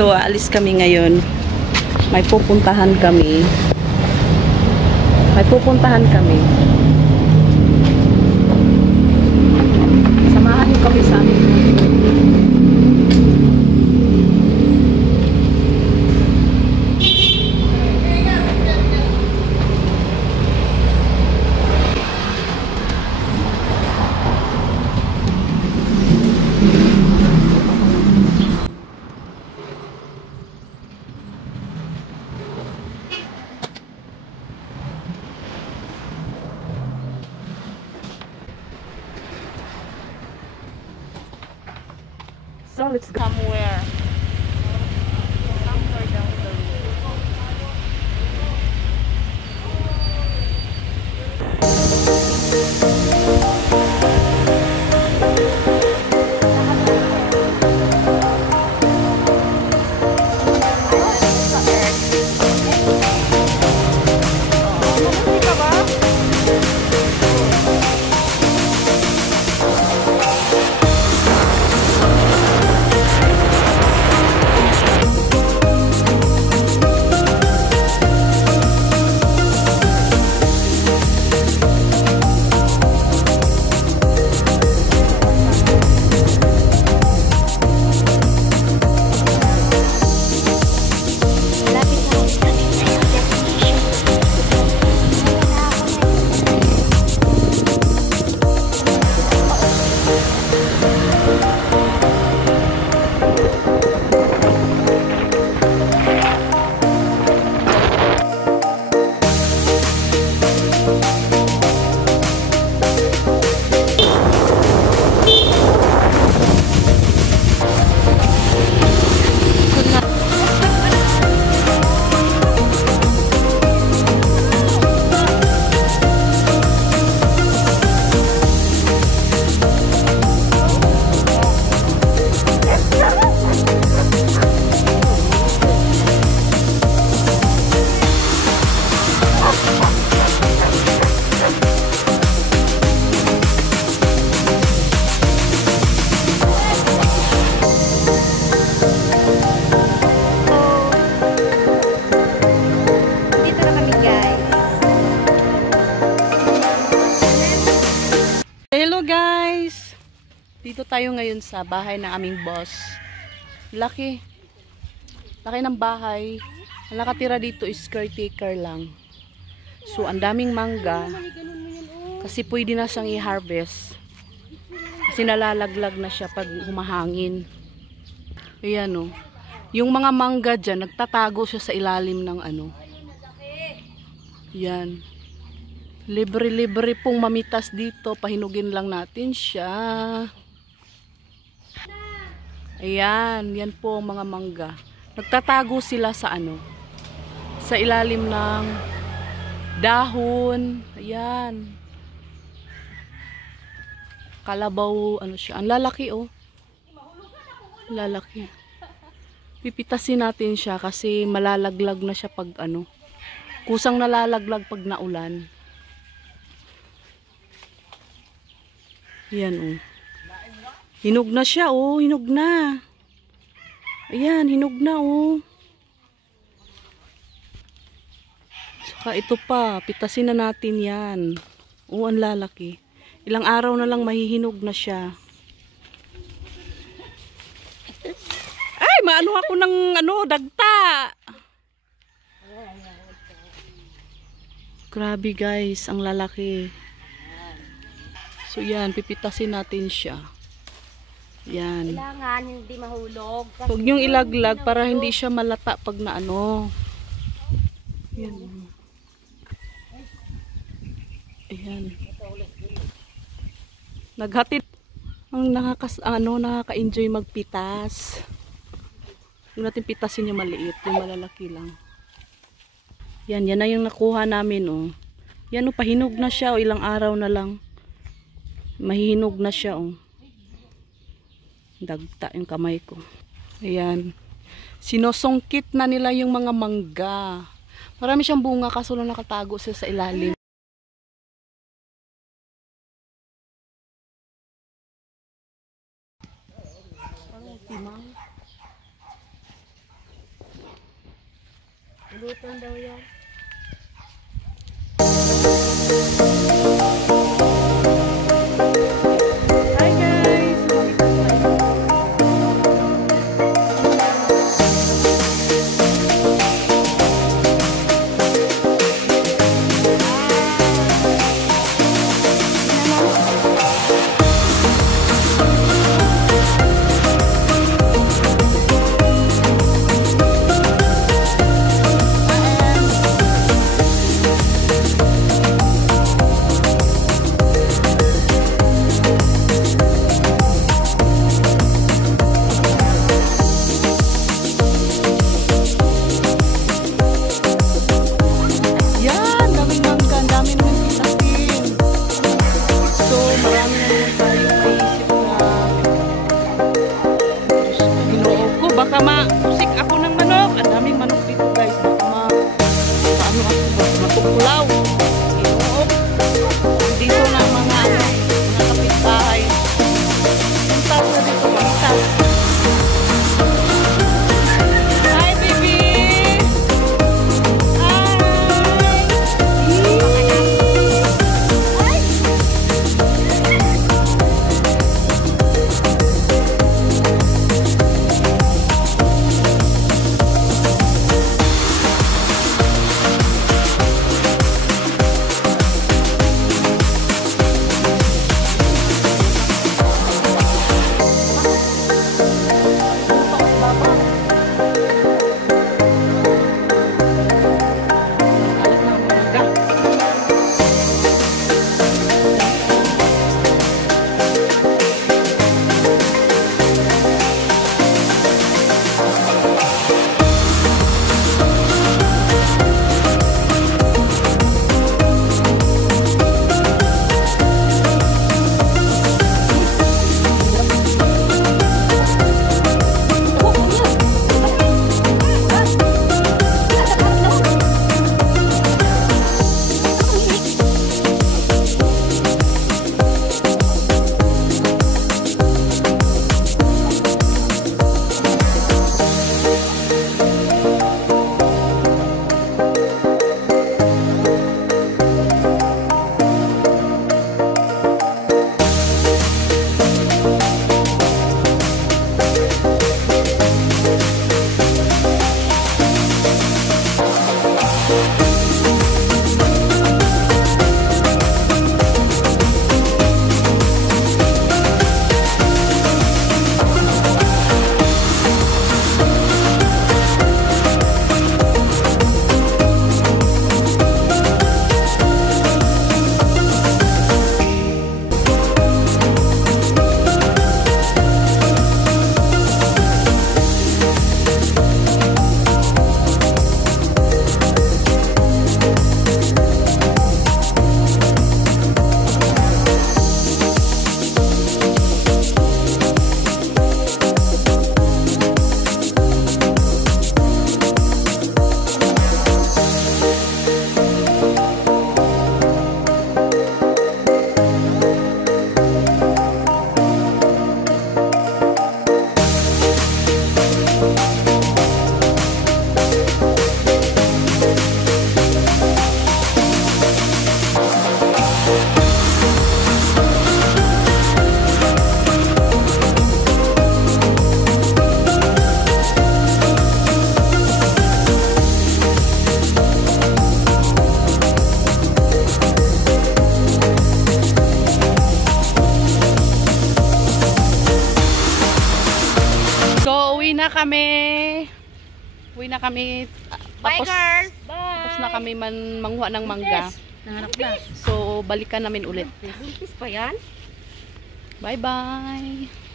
So, aalis kami ngayon. May pupuntahan kami. Samahan niyo kami sa amin. So let's go somewhere. Somewhere down the road. Hello guys! Dito tayo ngayon sa bahay ng aming boss. Laki ng bahay. Ang nakatira dito is caretaker lang. So ang daming mangga. Kasi pwede na siyang i-harvest. Kasi nalalaglag na siya pag humahangin. Ayan o. Yung mga mangga dyan, nagtatago siya sa ilalim ng ano. Yan. Libre-libre pong mamitas dito. Pahinugin lang natin siya. Ayan. Yan po ang mga mangga. Nagtatago sila sa ano. Sa ilalim ng dahon. Ayan. Kalabaw. Ano siya. Ang lalaki oh. Lalaki. Pipitasin natin siya kasi malalaglag na siya pag ano. Kusang nalalaglag pag naulan. Ayan oh. Hinog na siya oh. Hinog na. Ayan. Hinog na oh. Saka ito pa. Pitasin na natin yan. Oh, ang lalaki. Ilang araw na lang mahihinog na siya. Ay, maano ako ng ano, dagta. Grabe guys, ang lalaki. So yan, pipitasin natin siya. Yan. Kailangan hindi mahulog. Huwag niyong ilaglag para hindi siya malata pag na ano. Yan. Ayan. Naghatid. Ang nakaka-enjoy magpitas. Huwag natin pitasin yung maliit, yung malalaki lang. Yan na yung nakuha namin oh. Yan oh, pahinog na siya oh, ilang araw na lang. Mahihinog na siya oh. Dagta yung kamay ko. Ayan. Sinosongkit na nila yung mga mangga. Marami siyang bunga kaso lang nakatago siya sa ilalim. Gutom daw yan. Hi guys! Sumalitas tayo. Yan, daming mangga, ang dami naman pitasin. So, marami na naman tayong naisip na Diyos ko, Ginoo ko, baka mausik ako ng manok. Ang daming manok dito guys, baka paano ako ba, matuklaw. Ginoo. Dito na mga kapitbahay. Punta na dito, punta. Hi, baby! kami. Uwi na kami. Bye, girls. Bye. Tapos na kami manguha ng mangga. Nanganap na. So, balikan namin ulit. Buntis pa yan? Bye-bye.